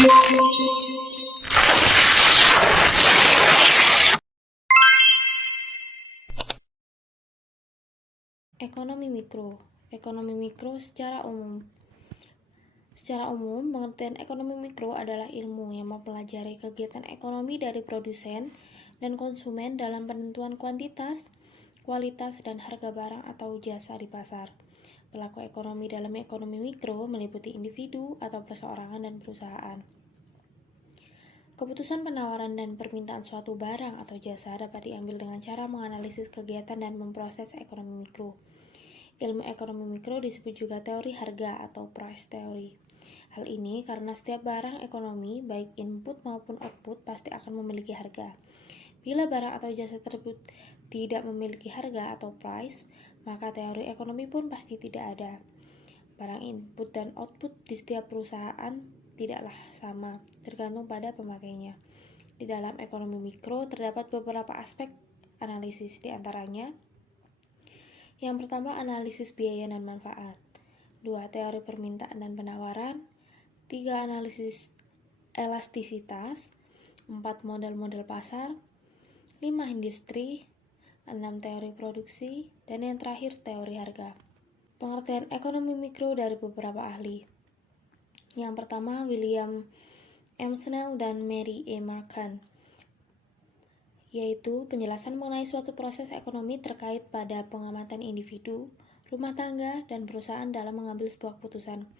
Ekonomi mikro. Ekonomi mikro secara umum. Secara umum, pengertian ekonomi mikro adalah ilmu yang mempelajari kegiatan ekonomi dari produsen dan konsumen dalam penentuan kuantitas, kualitas, dan harga barang atau jasa di pasar. Pelaku ekonomi dalam ekonomi mikro meliputi individu atau perseorangan dan perusahaan. Keputusan penawaran dan permintaan suatu barang atau jasa dapat diambil dengan cara menganalisis kegiatan dan memproses ekonomi mikro. Ilmu ekonomi mikro disebut juga teori harga atau price theory. Hal ini karena setiap barang ekonomi, baik input maupun output, pasti akan memiliki harga. Bila barang atau jasa tersebut tidak memiliki harga atau price, maka teori ekonomi pun pasti tidak ada. Barang input dan output di setiap perusahaan tidaklah sama, tergantung pada pemakainya. Di dalam ekonomi mikro terdapat beberapa aspek analisis, di antaranya yang pertama, analisis biaya dan manfaat. 2. Teori permintaan dan penawaran. 3. Analisis elastisitas. 4. Model-model pasar. 5. Industri. 6. Teori produksi. Dan yang terakhir, teori harga. Pengertian ekonomi mikro dari beberapa ahli. Yang pertama, William M. Snell dan Mary E. Markham, yaitu penjelasan mengenai suatu proses ekonomi terkait pada pengamatan individu, rumah tangga, dan perusahaan dalam mengambil sebuah keputusan.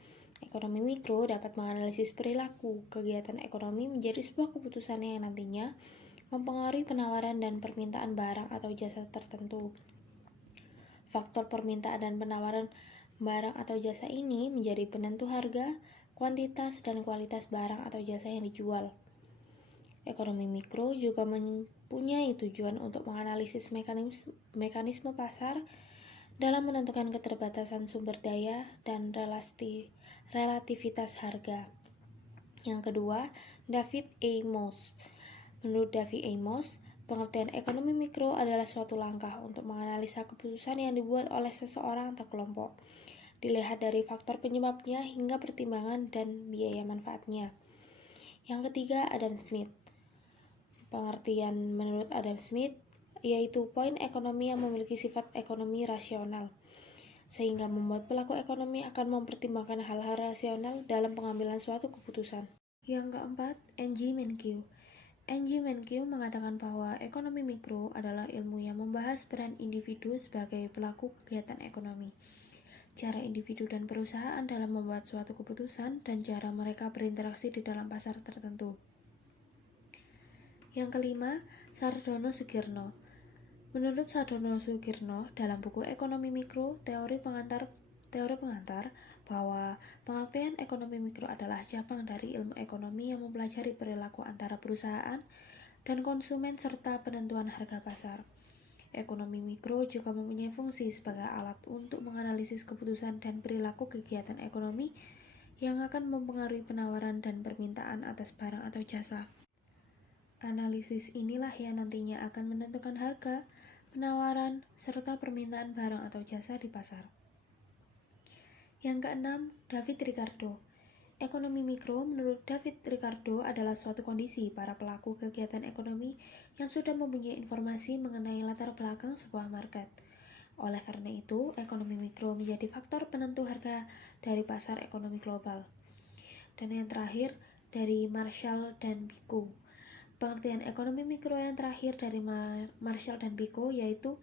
Ekonomi mikro dapat menganalisis perilaku kegiatan ekonomi menjadi sebuah keputusan yang nantinya mempengaruhi penawaran dan permintaan barang atau jasa tertentu. Faktor permintaan dan penawaran barang atau jasa ini menjadi penentu harga, kuantitas, dan kualitas barang atau jasa yang dijual. Ekonomi mikro juga mempunyai tujuan untuk menganalisis mekanisme pasar dalam menentukan keterbatasan sumber daya dan relativitas harga. Yang kedua, David A. Moss. Menurut David A. Moss, pengertian ekonomi mikro adalah suatu langkah untuk menganalisa keputusan yang dibuat oleh seseorang atau kelompok, dilihat dari faktor penyebabnya hingga pertimbangan dan biaya manfaatnya. Yang ketiga, Adam Smith. Pengertian menurut Adam Smith yaitu poin ekonomi yang memiliki sifat ekonomi rasional, sehingga membuat pelaku ekonomi akan mempertimbangkan hal-hal rasional dalam pengambilan suatu keputusan. Yang keempat, Ng Mankiw. Ng Mankiw mengatakan bahwa ekonomi mikro adalah ilmu yang membahas peran individu sebagai pelaku kegiatan ekonomi, cara individu dan perusahaan dalam membuat suatu keputusan, dan cara mereka berinteraksi di dalam pasar tertentu. Yang kelima, Sardono Sugirno. Menurut Sardono Sugirno, dalam buku Ekonomi Mikro, teori pengantar bahwa pengertian ekonomi mikro adalah cabang dari ilmu ekonomi yang mempelajari perilaku antara perusahaan dan konsumen serta penentuan harga pasar. Ekonomi mikro juga mempunyai fungsi sebagai alat untuk menganalisis keputusan dan perilaku kegiatan ekonomi yang akan mempengaruhi penawaran dan permintaan atas barang atau jasa. Analisis inilah yang nantinya akan menentukan harga, penawaran, serta permintaan barang atau jasa di pasar. Yang keenam, David Ricardo. Ekonomi mikro menurut David Ricardo adalah suatu kondisi para pelaku kegiatan ekonomi yang sudah mempunyai informasi mengenai latar belakang sebuah market. Oleh karena itu, ekonomi mikro menjadi faktor penentu harga dari pasar ekonomi global. Dan yang terakhir, dari Marshall dan Pico. Pengertian ekonomi mikro yang terakhir dari Marshall dan Pico yaitu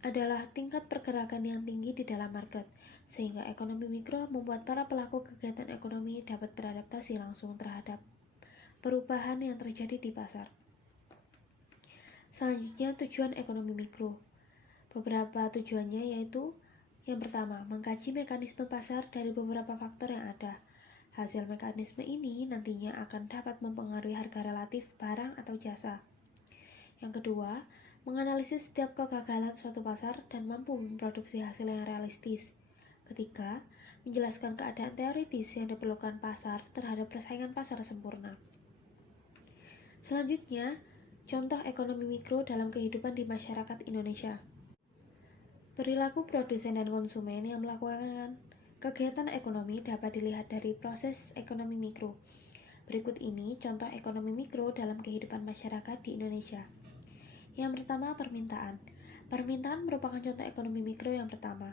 adalah tingkat pergerakan yang tinggi di dalam market, sehingga ekonomi mikro membuat para pelaku kegiatan ekonomi dapat beradaptasi langsung terhadap perubahan yang terjadi di pasar. Selanjutnya, tujuan ekonomi mikro. Beberapa tujuannya yaitu yang pertama, mengkaji mekanisme pasar dari beberapa faktor yang ada. Hasil mekanisme ini nantinya akan dapat mempengaruhi harga relatif barang atau jasa. Yang kedua, menganalisis setiap kegagalan suatu pasar dan mampu memproduksi hasil yang realistis. Ketiga, menjelaskan keadaan teoritis yang diperlukan pasar terhadap persaingan pasar sempurna. Selanjutnya, contoh ekonomi mikro dalam kehidupan di masyarakat Indonesia. Perilaku produsen dan konsumen yang melakukan kegiatan ekonomi dapat dilihat dari proses ekonomi mikro. Berikut ini contoh ekonomi mikro dalam kehidupan masyarakat di Indonesia. Yang pertama, permintaan. Permintaan merupakan contoh ekonomi mikro yang pertama.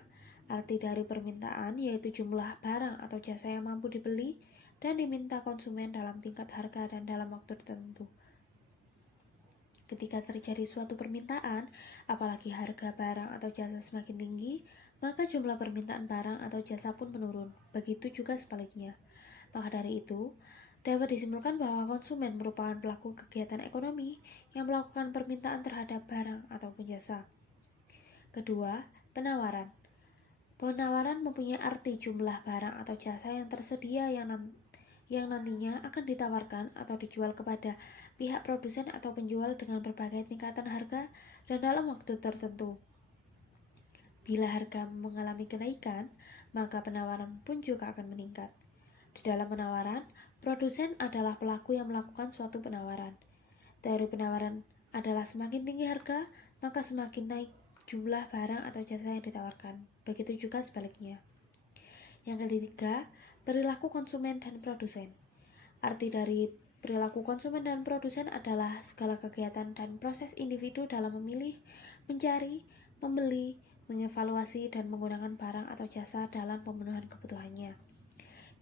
Arti dari permintaan yaitu jumlah barang atau jasa yang mampu dibeli dan diminta konsumen dalam tingkat harga dan dalam waktu tertentu. Ketika terjadi suatu permintaan, apalagi harga barang atau jasa semakin tinggi, maka jumlah permintaan barang atau jasa pun menurun. Begitu juga sebaliknya. Maka dari itu, dapat disimpulkan bahwa konsumen merupakan pelaku kegiatan ekonomi yang melakukan permintaan terhadap barang ataupun jasa. Kedua, penawaran. Penawaran mempunyai arti jumlah barang atau jasa yang tersedia yang nantinya akan ditawarkan atau dijual kepada pihak produsen atau penjual dengan berbagai tingkatan harga dan dalam waktu tertentu. Bila harga mengalami kenaikan, maka penawaran pun juga akan meningkat. Di dalam penawaran, produsen adalah pelaku yang melakukan suatu penawaran. Teori penawaran adalah semakin tinggi harga, maka semakin naik jumlah barang atau jasa yang ditawarkan. Begitu juga sebaliknya. Yang ketiga, perilaku konsumen dan produsen. Arti dari perilaku konsumen dan produsen adalah segala kegiatan dan proses individu dalam memilih, mencari, membeli, mengevaluasi, dan menggunakan barang atau jasa dalam pemenuhan kebutuhannya.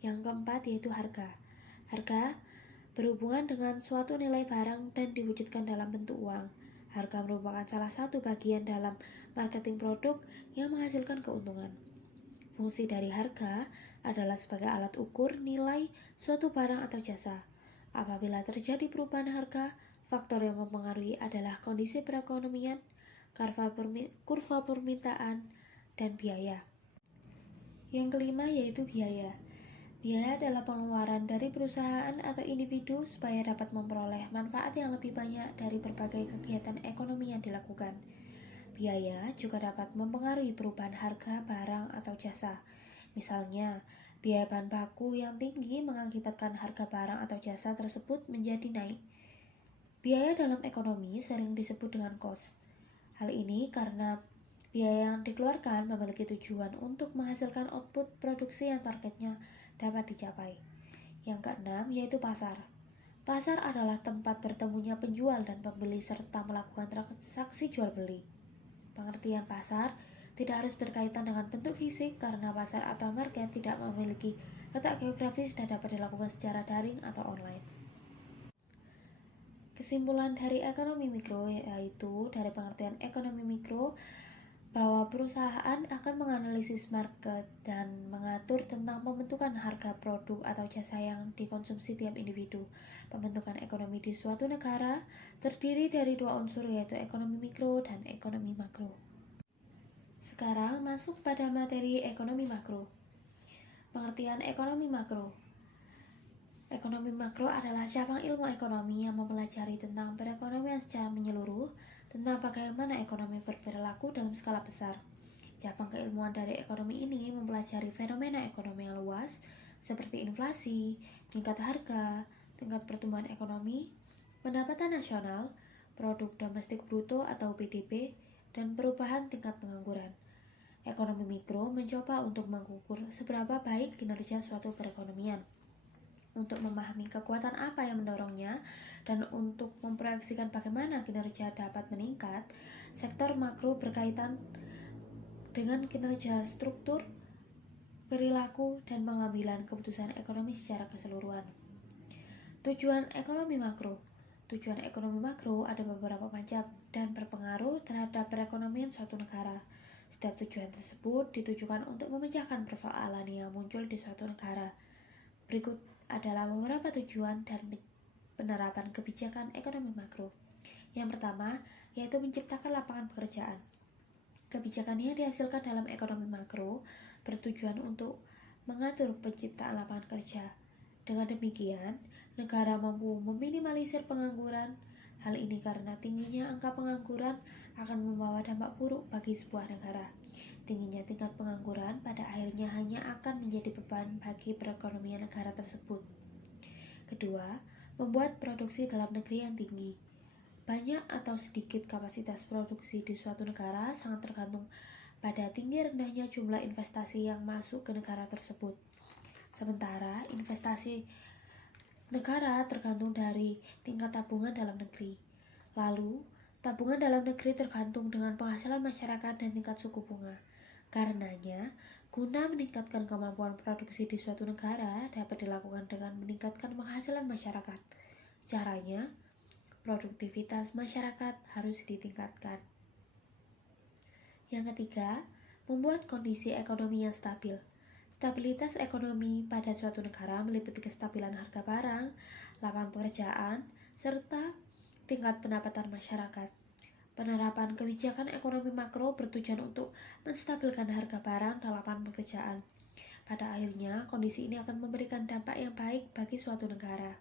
Yang keempat yaitu harga. Harga berhubungan dengan suatu nilai barang dan diwujudkan dalam bentuk uang. Harga merupakan salah satu bagian dalam marketing produk yang menghasilkan keuntungan. Fungsi dari harga adalah sebagai alat ukur nilai suatu barang atau jasa. Apabila terjadi perubahan harga, faktor yang mempengaruhi adalah kondisi perekonomian, kurva permintaan, dan biaya. Yang kelima yaitu biaya. Biaya adalah pengeluaran dari perusahaan atau individu supaya dapat memperoleh manfaat yang lebih banyak dari berbagai kegiatan ekonomi yang dilakukan. Biaya juga dapat mempengaruhi perubahan harga barang atau jasa. Misalnya, biaya bahan baku yang tinggi mengakibatkan harga barang atau jasa tersebut menjadi naik. Biaya dalam ekonomi sering disebut dengan cost. Hal ini karena biaya yang dikeluarkan memiliki tujuan untuk menghasilkan output produksi yang targetnya dapat dicapai. Yang keenam yaitu pasar. Pasar adalah tempat bertemunya penjual dan pembeli serta melakukan transaksi jual beli. Pengertian pasar tidak harus berkaitan dengan bentuk fisik karena pasar atau market tidak memiliki letak geografis dan dapat dilakukan secara daring atau online. Kesimpulan dari ekonomi mikro yaitu dari pengertian ekonomi mikro bahwa perusahaan akan menganalisis market dan mengatur tentang pembentukan harga produk atau jasa yang dikonsumsi tiap individu. Pembentukan ekonomi di suatu negara terdiri dari dua unsur yaitu ekonomi mikro dan ekonomi makro. Sekarang masuk pada materi ekonomi makro. Pengertian ekonomi makro. Ekonomi makro adalah cabang ilmu ekonomi yang mempelajari tentang perekonomian secara menyeluruh, tentang bagaimana ekonomi berperilaku dalam skala besar. Cabang keilmuan dari ekonomi ini mempelajari fenomena ekonomi yang luas, seperti inflasi, tingkat harga, tingkat pertumbuhan ekonomi, pendapatan nasional, produk domestik bruto atau PDB, dan perubahan tingkat pengangguran. Ekonomi mikro mencoba untuk mengukur seberapa baik kinerja suatu perekonomian. Untuk memahami kekuatan apa yang mendorongnya dan untuk memproyeksikan bagaimana kinerja dapat meningkat, sektor makro berkaitan dengan kinerja struktur, perilaku, dan pengambilan keputusan ekonomi secara keseluruhan. Tujuan ekonomi makro. Tujuan ekonomi makro ada beberapa macam dan berpengaruh terhadap perekonomian suatu negara. Setiap tujuan tersebut ditujukan untuk memecahkan persoalan yang muncul di suatu negara. Berikut adalah beberapa tujuan dan penerapan kebijakan ekonomi makro. Yang pertama, yaitu menciptakan lapangan pekerjaan. Kebijakan yang dihasilkan dalam ekonomi makro bertujuan untuk mengatur penciptaan lapangan kerja. Dengan demikian, negara mampu meminimalisir pengangguran. Hal ini karena tingginya angka pengangguran akan membawa dampak buruk bagi sebuah negara. Tingginya tingkat pengangguran pada akhirnya hanya akan menjadi beban bagi perekonomian negara tersebut. Kedua, membuat produksi dalam negeri yang tinggi. Banyak atau sedikit kapasitas produksi di suatu negara sangat tergantung pada tinggi rendahnya jumlah investasi yang masuk ke negara tersebut. Sementara investasi Negara tergantung dari tingkat tabungan dalam negeri. Lalu, tabungan dalam negeri tergantung dengan penghasilan masyarakat dan tingkat suku bunga. Karenanya, guna meningkatkan kemampuan produksi di suatu negara dapat dilakukan dengan meningkatkan penghasilan masyarakat. Caranya, produktivitas masyarakat harus ditingkatkan. Yang ketiga, membuat kondisi ekonomi yang stabil. Stabilitas ekonomi pada suatu negara meliputi kestabilan harga barang, lapangan pekerjaan, serta tingkat pendapatan masyarakat. Penerapan kebijakan ekonomi makro bertujuan untuk menstabilkan harga barang dan lapangan pekerjaan. Pada akhirnya, kondisi ini akan memberikan dampak yang baik bagi suatu negara.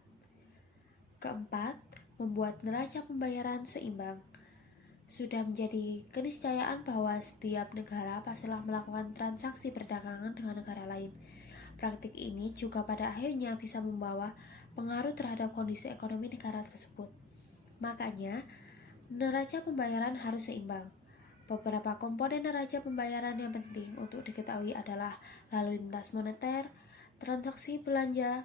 Keempat, membuat neraca pembayaran seimbang. Sudah menjadi keniscayaan bahwa setiap negara pastilah melakukan transaksi perdagangan dengan negara lain. Praktik ini juga pada akhirnya bisa membawa pengaruh terhadap kondisi ekonomi negara tersebut. Makanya, neraca pembayaran harus seimbang. Beberapa komponen neraca pembayaran yang penting untuk diketahui adalah lalu lintas moneter, transaksi belanja,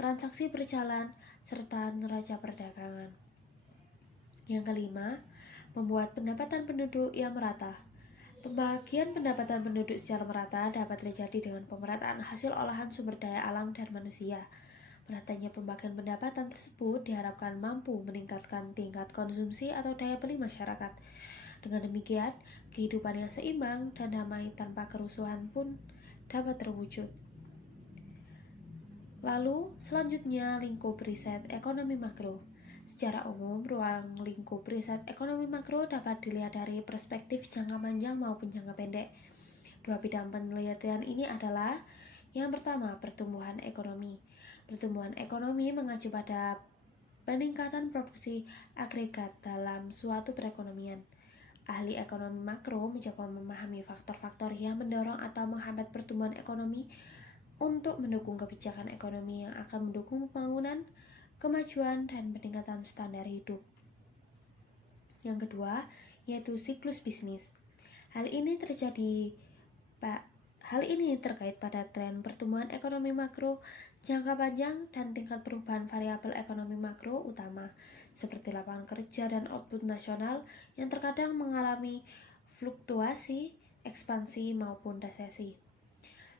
transaksi berjalan, serta neraca perdagangan. Yang kelima, membuat pendapatan penduduk yang merata. Pembagian pendapatan penduduk secara merata dapat terjadi dengan pemerataan hasil olahan sumber daya alam dan manusia. Meratanya pembagian pendapatan tersebut diharapkan mampu meningkatkan tingkat konsumsi atau daya beli masyarakat. Dengan demikian, kehidupan yang seimbang dan damai tanpa kerusuhan pun dapat terwujud. Lalu, selanjutnya lingkup riset ekonomi makro. Secara umum, ruang lingkup riset ekonomi makro dapat dilihat dari perspektif jangka panjang maupun jangka pendek. Dua bidang penelitian ini adalah yang pertama, pertumbuhan ekonomi. Pertumbuhan ekonomi mengacu pada peningkatan produksi agregat dalam suatu perekonomian. Ahli ekonomi makro mencoba memahami faktor-faktor yang mendorong atau menghambat pertumbuhan ekonomi untuk mendukung kebijakan ekonomi yang akan mendukung pembangunan, kemajuan, dan peningkatan standar hidup. Yang kedua, yaitu siklus bisnis. Hal ini terkait pada tren pertumbuhan ekonomi makro, jangka panjang, dan tingkat perubahan variabel ekonomi makro utama, seperti lapangan kerja dan output nasional yang terkadang mengalami fluktuasi, ekspansi, maupun resesi.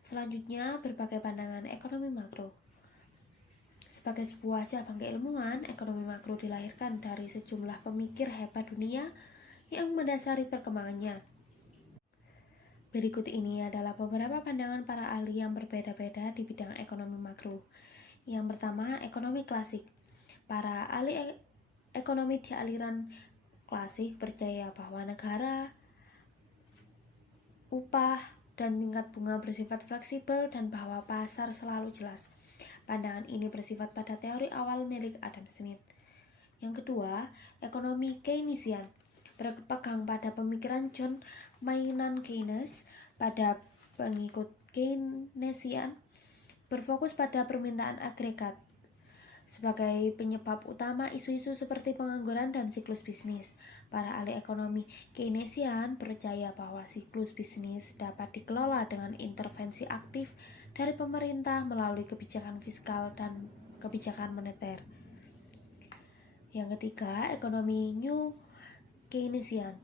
Selanjutnya, berbagai pandangan ekonomi makro. Sebagai sebuah cabang keilmuan, ekonomi makro dilahirkan dari sejumlah pemikir hebat dunia yang mendasari perkembangannya. Berikut ini adalah beberapa pandangan para ahli yang berbeda-beda di bidang ekonomi makro. Yang pertama, ekonomi klasik. Para ahli ekonomi di aliran klasik percaya bahwa negara, upah, dan tingkat bunga bersifat fleksibel dan bahwa pasar selalu jelas. Pandangan ini bersifat pada teori awal milik Adam Smith. Yang kedua, ekonomi Keynesian berpegang pada pemikiran John Maynard Keynes. Pada pengikut Keynesian berfokus pada permintaan agregat sebagai penyebab utama isu-isu seperti pengangguran dan siklus bisnis. Para ahli ekonomi Keynesian percaya bahwa siklus bisnis dapat dikelola dengan intervensi aktif dari pemerintah melalui kebijakan fiskal dan kebijakan moneter. Yang ketiga, ekonomi New Keynesian.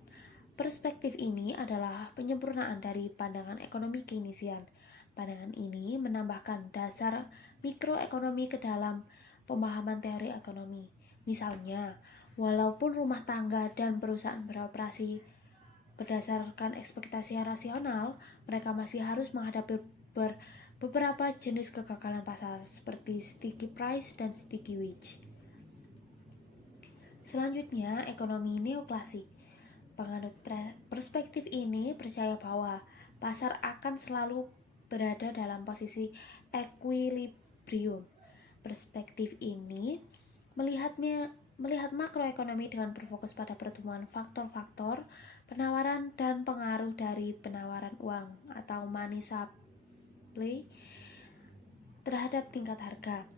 Perspektif ini adalah penyempurnaan dari pandangan ekonomi Keynesian. Pandangan ini menambahkan dasar mikroekonomi ke dalam pemahaman teori ekonomi. Misalnya, walaupun rumah tangga dan perusahaan beroperasi berdasarkan ekspektasi rasional, mereka masih harus menghadapi beberapa jenis kegagalan pasar seperti sticky price dan sticky wage. Selanjutnya, ekonomi neoklasik. Penganut perspektif ini percaya bahwa pasar akan selalu berada dalam posisi equilibrium. Perspektif ini melihat makroekonomi dengan berfokus pada pertumbuhan faktor-faktor penawaran dan pengaruh dari penawaran uang atau money supply terhadap tingkat harga.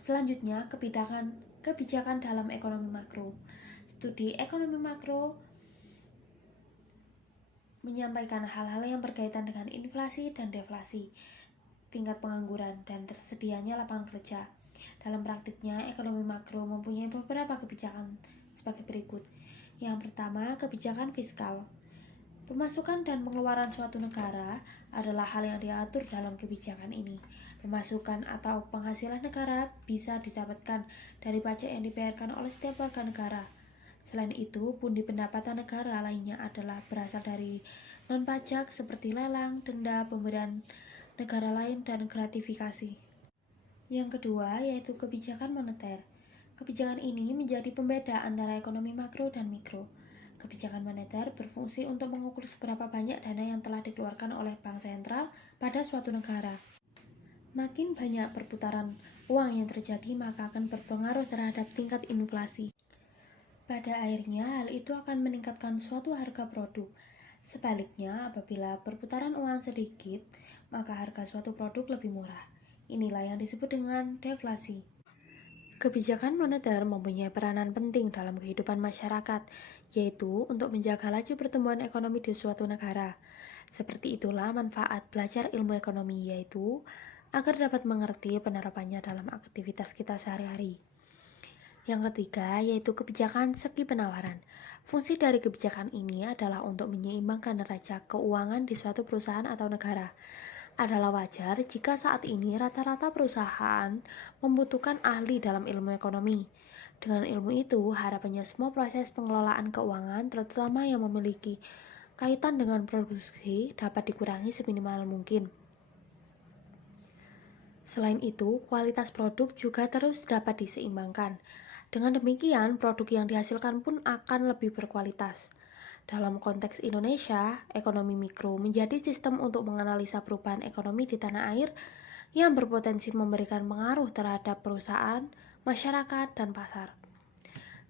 Selanjutnya, kebijakan dalam ekonomi makro. Studi ekonomi makro menyampaikan hal-hal yang berkaitan dengan inflasi dan deflasi, tingkat pengangguran, dan tersedianya lapangan kerja. Dalam praktiknya, ekonomi makro mempunyai beberapa kebijakan sebagai berikut. Yang pertama, kebijakan fiskal. Pemasukan dan pengeluaran suatu negara adalah hal yang diatur dalam kebijakan ini. Pemasukan atau penghasilan negara bisa didapatkan dari pajak yang dibayarkan oleh setiap warga negara. Selain itu, pundi pendapatan negara lainnya adalah berasal dari non-pajak seperti lelang, denda, pemberian negara lain, dan gratifikasi. Yang kedua, yaitu kebijakan moneter. Kebijakan ini menjadi pembeda antara ekonomi makro dan mikro. Kebijakan moneter berfungsi untuk mengukur seberapa banyak dana yang telah dikeluarkan oleh bank sentral pada suatu negara. Makin banyak perputaran uang yang terjadi, maka akan berpengaruh terhadap tingkat inflasi. Pada akhirnya, hal itu akan meningkatkan suatu harga produk. Sebaliknya, apabila perputaran uang sedikit, maka harga suatu produk lebih murah. Inilah yang disebut dengan deflasi. Kebijakan moneter mempunyai peranan penting dalam kehidupan masyarakat, yaitu untuk menjaga laju pertumbuhan ekonomi di suatu negara. Seperti itulah manfaat belajar ilmu ekonomi, yaitu agar dapat mengerti penerapannya dalam aktivitas kita sehari-hari. Yang ketiga, yaitu kebijakan segi penawaran. Fungsi dari kebijakan ini adalah untuk menyeimbangkan neraca keuangan di suatu perusahaan atau negara. Adalah wajar jika saat ini rata-rata perusahaan membutuhkan ahli dalam ilmu ekonomi. Dengan ilmu itu, harapannya semua proses pengelolaan keuangan, terutama yang memiliki kaitan dengan produksi, dapat dikurangi seminimal mungkin. Selain itu, kualitas produk juga terus dapat diseimbangkan. Dengan demikian, produk yang dihasilkan pun akan lebih berkualitas. Dalam konteks Indonesia, ekonomi mikro menjadi sistem untuk menganalisa perubahan ekonomi di tanah air yang berpotensi memberikan pengaruh terhadap perusahaan, masyarakat, dan pasar.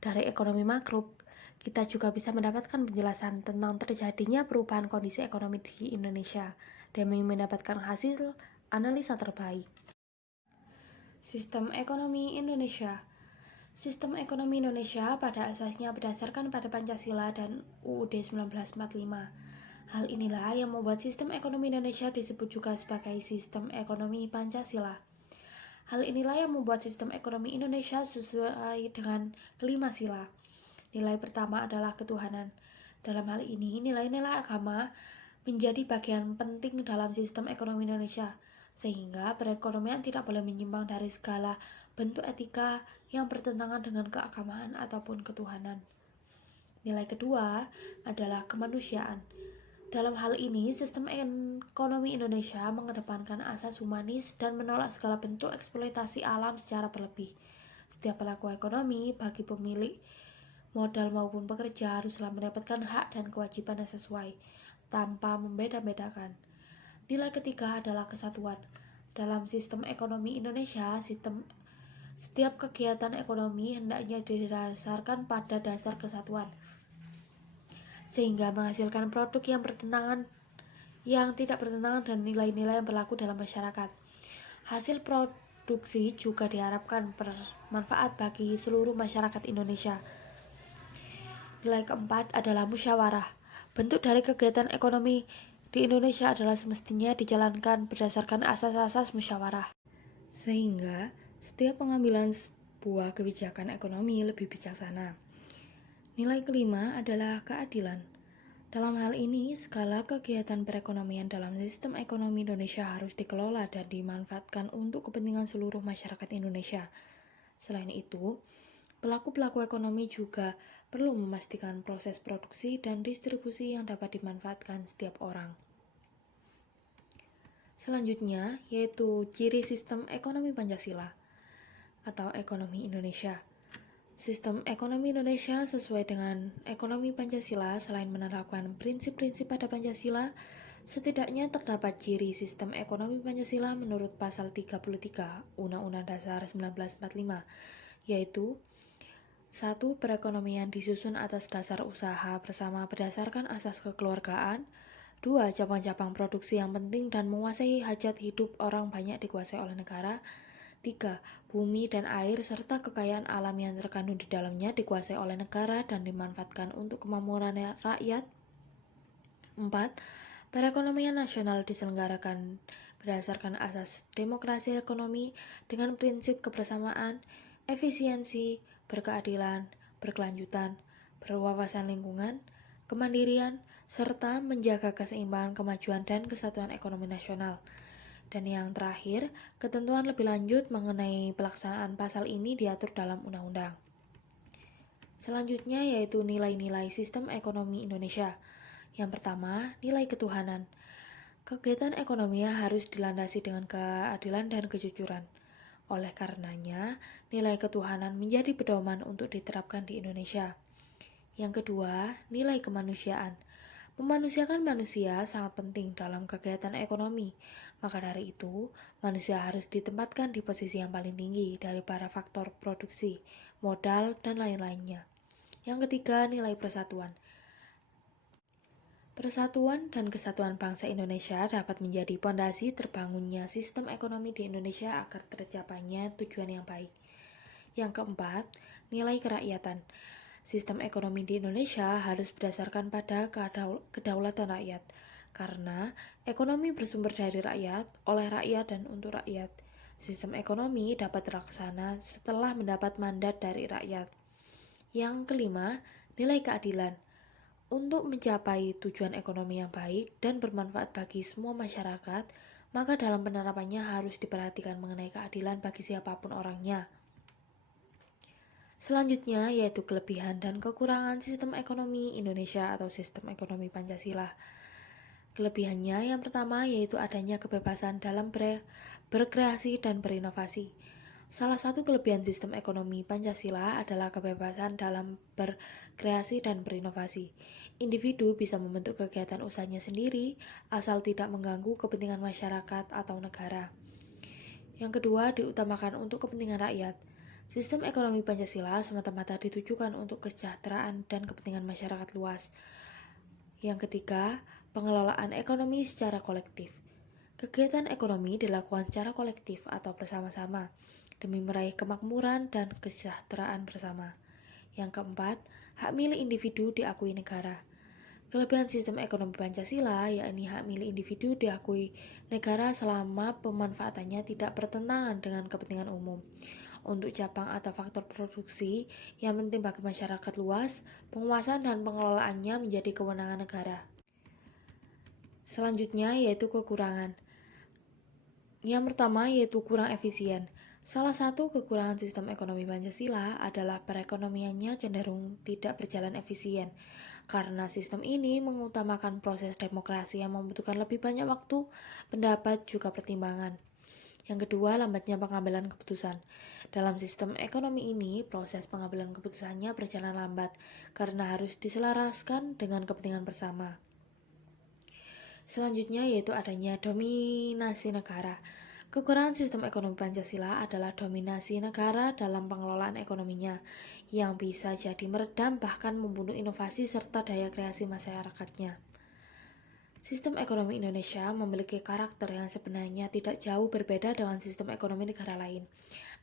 Dari ekonomi makro, kita juga bisa mendapatkan penjelasan tentang terjadinya perubahan kondisi ekonomi di Indonesia demi mendapatkan hasil analisa terbaik. Sistem ekonomi Indonesia. Sistem ekonomi Indonesia pada asasnya berdasarkan pada Pancasila dan UUD 1945. Hal inilah yang membuat sistem ekonomi Indonesia disebut juga sebagai sistem ekonomi Pancasila. Hal inilah yang membuat sistem ekonomi Indonesia sesuai dengan kelima sila. Nilai pertama adalah ketuhanan. Dalam hal ini, nilai-nilai agama menjadi bagian penting dalam sistem ekonomi Indonesia, sehingga perekonomian tidak boleh menyimpang dari segala bentuk etika yang bertentangan dengan keagamaan ataupun ketuhanan. Nilai kedua adalah kemanusiaan. Dalam hal ini, sistem ekonomi Indonesia mengedepankan asas humanis dan menolak segala bentuk eksploitasi alam secara berlebih. Setiap pelaku ekonomi, bagi pemilik modal maupun pekerja, haruslah mendapatkan hak dan kewajiban yang sesuai, tanpa membeda-bedakan. Nilai ketiga adalah kesatuan. Dalam sistem ekonomi Indonesia, setiap kegiatan ekonomi hendaknya didasarkan pada dasar kesatuan, sehingga menghasilkan produk yang tidak bertentangan dengan nilai-nilai yang berlaku dalam masyarakat. Hasil produksi juga diharapkan bermanfaat bagi seluruh masyarakat Indonesia. Nilai keempat adalah musyawarah. Bentuk dari kegiatan ekonomi di Indonesia adalah semestinya dijalankan berdasarkan asas-asas musyawarah, sehingga setiap pengambilan sebuah kebijakan ekonomi lebih bijaksana. Nilai kelima adalah keadilan. Dalam hal ini, skala kegiatan perekonomian dalam sistem ekonomi Indonesia harus dikelola dan dimanfaatkan untuk kepentingan seluruh masyarakat Indonesia. Selain itu, pelaku-pelaku ekonomi juga perlu memastikan proses produksi dan distribusi yang dapat dimanfaatkan setiap orang. Selanjutnya, yaitu ciri sistem ekonomi Pancasila atau ekonomi Indonesia. Sistem ekonomi Indonesia sesuai dengan ekonomi Pancasila. Selain menerapkan prinsip-prinsip pada Pancasila, setidaknya terdapat ciri sistem ekonomi Pancasila menurut pasal 33 Undang-Undang Dasar 1945, yaitu 1. Perekonomian disusun atas dasar usaha bersama berdasarkan asas kekeluargaan. 2. Cabang-cabang produksi yang penting dan menguasai hajat hidup orang banyak dikuasai oleh negara. 3. Bumi dan air serta kekayaan alam yang terkandung di dalamnya dikuasai oleh negara dan dimanfaatkan untuk kemakmuran rakyat. 4. Perekonomian nasional diselenggarakan berdasarkan asas demokrasi ekonomi dengan prinsip kebersamaan, efisiensi, berkeadilan, berkelanjutan, berwawasan lingkungan, kemandirian, serta menjaga keseimbangan kemajuan dan kesatuan ekonomi nasional. Dan yang terakhir, ketentuan lebih lanjut mengenai pelaksanaan pasal ini diatur dalam undang-undang. Selanjutnya yaitu nilai-nilai sistem ekonomi Indonesia. Yang pertama, nilai ketuhanan. Kegiatan ekonomi harus dilandasi dengan keadilan dan kejujuran. Oleh karenanya, nilai ketuhanan menjadi pedoman untuk diterapkan di Indonesia. Yang kedua, nilai kemanusiaan. Memanusiakan manusia sangat penting dalam kegiatan ekonomi. Maka dari itu, manusia harus ditempatkan di posisi yang paling tinggi dari para faktor produksi, modal, dan lain-lainnya. Yang ketiga, nilai persatuan. Persatuan dan kesatuan bangsa Indonesia dapat menjadi pondasi terbangunnya sistem ekonomi di Indonesia agar tercapainya tujuan yang baik. Yang keempat, nilai kerakyatan. Sistem ekonomi di Indonesia harus berdasarkan pada kedaulatan rakyat, karena ekonomi bersumber dari rakyat, oleh rakyat, dan untuk rakyat. Sistem ekonomi dapat terlaksana setelah mendapat mandat dari rakyat. Yang kelima, nilai keadilan. Untuk mencapai tujuan ekonomi yang baik dan bermanfaat bagi semua masyarakat, maka dalam penerapannya harus diperhatikan mengenai keadilan bagi siapapun orangnya. Selanjutnya yaitu kelebihan dan kekurangan sistem ekonomi Indonesia atau sistem ekonomi Pancasila. Kelebihannya yang pertama yaitu adanya kebebasan dalam berkreasi dan berinovasi. Salah satu kelebihan sistem ekonomi Pancasila adalah kebebasan dalam berkreasi dan berinovasi. Individu bisa membentuk kegiatan usahanya sendiri asal tidak mengganggu kepentingan masyarakat atau negara. Yang kedua, diutamakan untuk kepentingan rakyat. Sistem ekonomi Pancasila semata-mata ditujukan untuk kesejahteraan dan kepentingan masyarakat luas. Yang ketiga, pengelolaan ekonomi secara kolektif. Kegiatan ekonomi dilakukan secara kolektif atau bersama-sama demi meraih kemakmuran dan kesejahteraan bersama. Yang keempat, hak milik individu diakui negara. Kelebihan sistem ekonomi Pancasila yakni hak milik individu diakui negara selama pemanfaatannya tidak bertentangan dengan kepentingan umum. Untuk cabang atau faktor produksi yang penting bagi masyarakat luas, penguasaan dan pengelolaannya menjadi kewenangan negara. Selanjutnya yaitu kekurangan. Yang pertama yaitu kurang efisien. Salah satu kekurangan sistem ekonomi Pancasila adalah perekonomiannya cenderung tidak berjalan efisien, karena sistem ini mengutamakan proses demokrasi yang membutuhkan lebih banyak waktu, pendapat, juga pertimbangan. Yang kedua, lambatnya pengambilan keputusan. Dalam sistem ekonomi ini, proses pengambilan keputusannya berjalan lambat, karena harus diselaraskan dengan kepentingan bersama. Selanjutnya yaitu adanya dominasi negara. Kekurangan sistem ekonomi Pancasila adalah dominasi negara dalam pengelolaan ekonominya, yang bisa jadi meredam bahkan membunuh inovasi serta daya kreasi masyarakatnya. Sistem ekonomi Indonesia memiliki karakter yang sebenarnya tidak jauh berbeda dengan sistem ekonomi negara lain.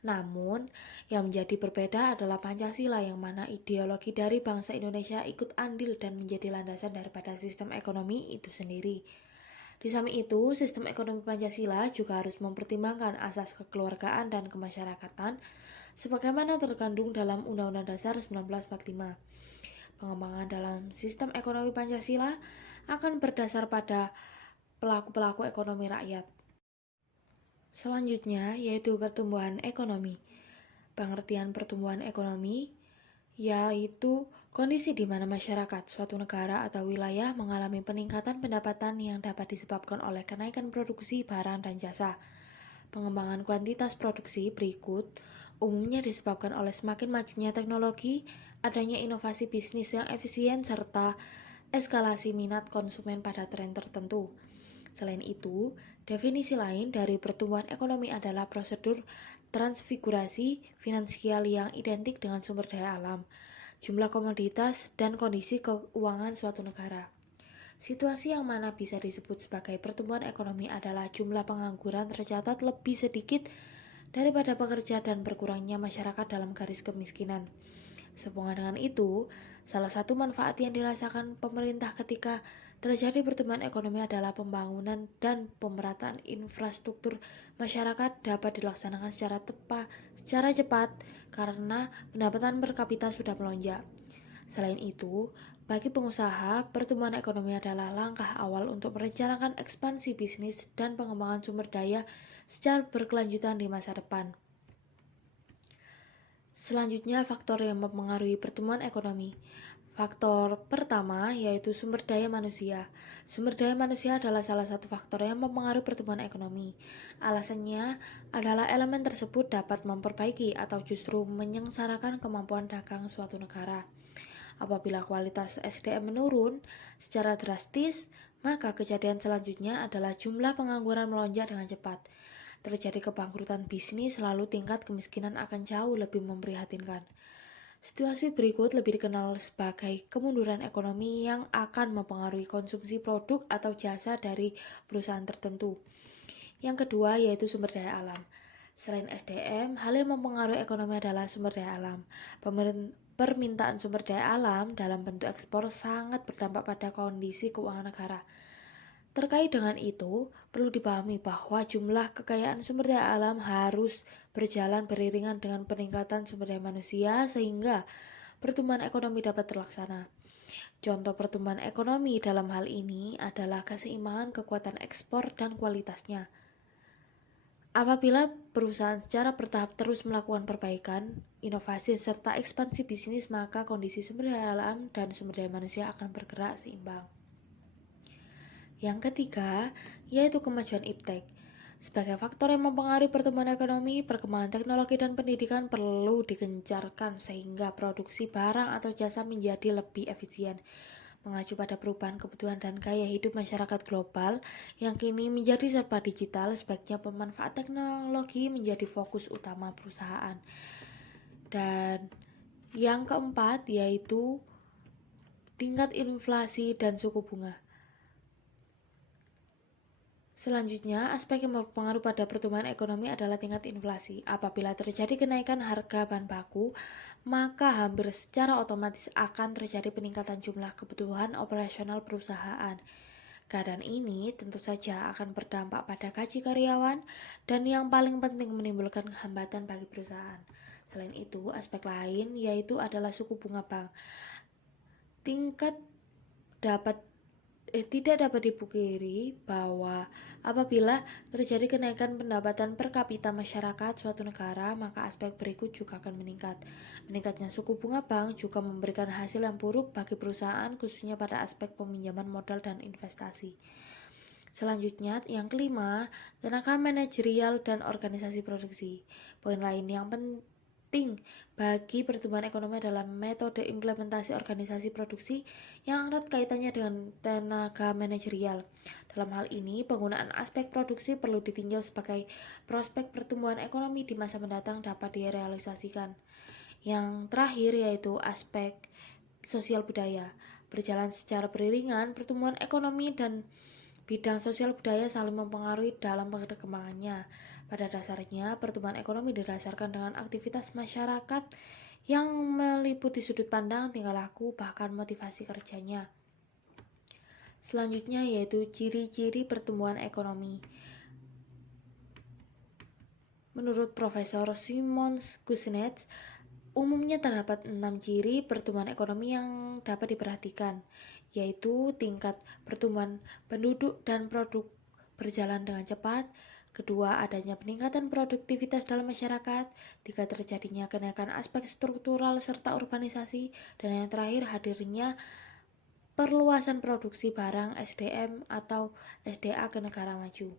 Namun, yang menjadi berbeda adalah Pancasila yang mana ideologi dari bangsa Indonesia ikut andil dan menjadi landasan daripada sistem ekonomi itu sendiri. Di samping itu, sistem ekonomi Pancasila juga harus mempertimbangkan asas kekeluargaan dan kemasyarakatan sebagaimana terkandung dalam Undang-Undang Dasar 1945. Pengembangan dalam sistem ekonomi Pancasila akan berdasar pada pelaku-pelaku ekonomi rakyat. Selanjutnya yaitu pertumbuhan ekonomi. Pengertian pertumbuhan ekonomi yaitu kondisi di mana masyarakat suatu negara atau wilayah mengalami peningkatan pendapatan yang dapat disebabkan oleh kenaikan produksi barang dan jasa. Pengembangan kuantitas produksi berikut umumnya disebabkan oleh semakin majunya teknologi, adanya inovasi bisnis yang efisien, serta eskalasi minat konsumen pada tren tertentu. Selain itu, definisi lain dari pertumbuhan ekonomi adalah prosedur transfigurasi finansial yang identik dengan sumber daya alam, jumlah komoditas, dan kondisi keuangan suatu negara. Situasi yang mana bisa disebut sebagai pertumbuhan ekonomi adalah jumlah pengangguran tercatat lebih sedikit daripada pekerja dan berkurangnya masyarakat dalam garis kemiskinan. Sehubungan dengan itu, salah satu manfaat yang dirasakan pemerintah ketika terjadi pertumbuhan ekonomi adalah pembangunan dan pemerataan infrastruktur masyarakat dapat dilaksanakan secara cepat karena pendapatan per kapita sudah melonjak. Selain itu, bagi pengusaha, pertumbuhan ekonomi adalah langkah awal untuk merencanakan ekspansi bisnis dan pengembangan sumber daya secara berkelanjutan di masa depan. Selanjutnya, faktor yang mempengaruhi pertumbuhan ekonomi. Faktor pertama yaitu sumber daya manusia. Sumber daya manusia adalah salah satu faktor yang mempengaruhi pertumbuhan ekonomi. Alasannya adalah elemen tersebut dapat memperbaiki atau justru menyengsarakan kemampuan dagang suatu negara. Apabila kualitas SDM menurun secara drastis, maka kejadian selanjutnya adalah jumlah pengangguran melonjak dengan cepat. Terjadi kebangkrutan bisnis, lalu tingkat kemiskinan akan jauh lebih memprihatinkan. Situasi berikut lebih dikenal sebagai kemunduran ekonomi yang akan mempengaruhi konsumsi produk atau jasa dari perusahaan tertentu. Yang kedua yaitu sumber daya alam. Selain SDM, hal yang mempengaruhi ekonomi adalah sumber daya alam. Permintaan sumber daya alam dalam bentuk ekspor sangat berdampak pada kondisi keuangan negara. Terkait dengan itu, perlu dipahami bahwa jumlah kekayaan sumber daya alam harus berjalan beriringan dengan peningkatan sumber daya manusia sehingga pertumbuhan ekonomi dapat terlaksana. Contoh pertumbuhan ekonomi dalam hal ini adalah keseimbangan kekuatan ekspor dan kualitasnya. Apabila perusahaan secara bertahap terus melakukan perbaikan, inovasi, serta ekspansi bisnis, maka kondisi sumber daya alam dan sumber daya manusia akan bergerak seimbang. Yang ketiga, yaitu kemajuan iptek. Sebagai faktor yang mempengaruhi pertumbuhan ekonomi, perkembangan teknologi dan pendidikan perlu digencarkan sehingga produksi barang atau jasa menjadi lebih efisien. Mengacu pada perubahan kebutuhan dan gaya hidup masyarakat global yang kini menjadi serba digital, sebaiknya pemanfaat teknologi menjadi fokus utama perusahaan. Dan yang keempat yaitu tingkat inflasi dan suku bunga. Selanjutnya, aspek yang berpengaruh pada pertumbuhan ekonomi adalah tingkat inflasi. Apabila terjadi kenaikan harga bahan baku, maka hampir secara otomatis akan terjadi peningkatan jumlah kebutuhan operasional perusahaan. Keadaan ini tentu saja akan berdampak pada gaji karyawan dan yang paling penting menimbulkan hambatan bagi perusahaan. Selain itu, aspek lain yaitu adalah suku bunga bank. Tidak dapat dipungkiri bahwa apabila terjadi kenaikan pendapatan per kapita masyarakat suatu negara, maka aspek berikut juga akan meningkat. Meningkatnya suku bunga bank juga memberikan hasil yang buruk bagi perusahaan, khususnya pada aspek peminjaman modal dan investasi. Selanjutnya, yang kelima, tenaga manajerial dan organisasi produksi. Poin lain yang penting bagi pertumbuhan ekonomi adalah metode implementasi organisasi produksi yang erat kaitannya dengan tenaga manajerial. Dalam hal ini, penggunaan aspek produksi perlu ditinjau sebagai prospek pertumbuhan ekonomi di masa mendatang dapat direalisasikan. Yang terakhir yaitu aspek sosial budaya. Berjalan secara beriringan, pertumbuhan ekonomi dan bidang sosial budaya saling mempengaruhi dalam perkembangannya. Pada dasarnya, pertumbuhan ekonomi didasarkan dengan aktivitas masyarakat yang meliputi sudut pandang, tingkah laku, bahkan motivasi kerjanya. Selanjutnya yaitu ciri-ciri pertumbuhan ekonomi. Menurut Profesor Simon Kuznets, umumnya terdapat 6 ciri pertumbuhan ekonomi yang dapat diperhatikan, yaitu tingkat pertumbuhan penduduk dan produk berjalan dengan cepat. Kedua, adanya peningkatan produktivitas dalam masyarakat. Tiga, terjadinya kenaikan aspek struktural serta urbanisasi. Dan yang terakhir, hadirnya perluasan produksi barang SDM atau SDA ke negara maju.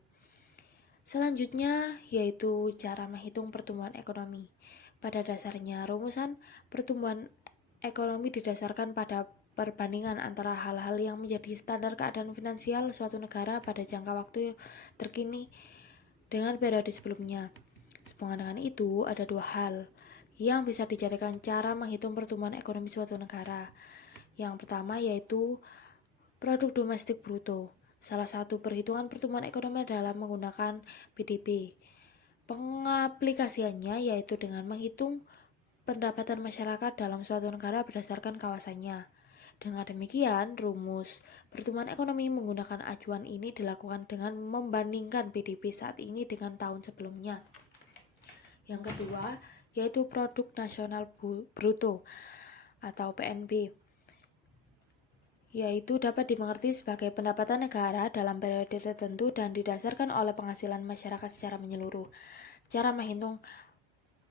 Selanjutnya, yaitu cara menghitung pertumbuhan ekonomi. Pada dasarnya, rumusan pertumbuhan ekonomi didasarkan pada perbandingan antara hal-hal yang menjadi standar keadaan finansial suatu negara pada jangka waktu terkini dengan periode sebelumnya. Sehubungan dengan itu, ada dua hal yang bisa dijadikan cara menghitung pertumbuhan ekonomi suatu negara. Yang pertama yaitu produk domestik bruto. Salah satu perhitungan pertumbuhan ekonomi adalah menggunakan PDB. Pengaplikasiannya yaitu dengan menghitung pendapatan masyarakat dalam suatu negara berdasarkan kawasannya. Dengan demikian, rumus pertumbuhan ekonomi menggunakan acuan ini dilakukan dengan membandingkan PDB saat ini dengan tahun sebelumnya. Yang kedua, yaitu Produk Nasional Bruto atau PNB, yaitu dapat dimengerti sebagai pendapatan negara dalam periode tertentu dan didasarkan oleh penghasilan masyarakat secara menyeluruh. Cara menghitung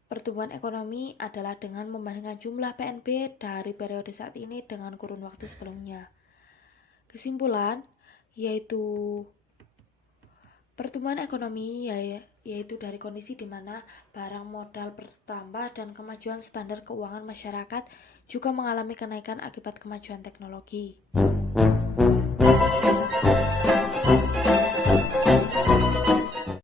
pertumbuhan ekonomi adalah dengan membandingkan jumlah PNB dari periode saat ini dengan kurun waktu sebelumnya. Kesimpulan, yaitu pertumbuhan ekonomi yaitu dari kondisi di mana barang modal bertambah dan kemajuan standar keuangan masyarakat juga mengalami kenaikan akibat kemajuan teknologi.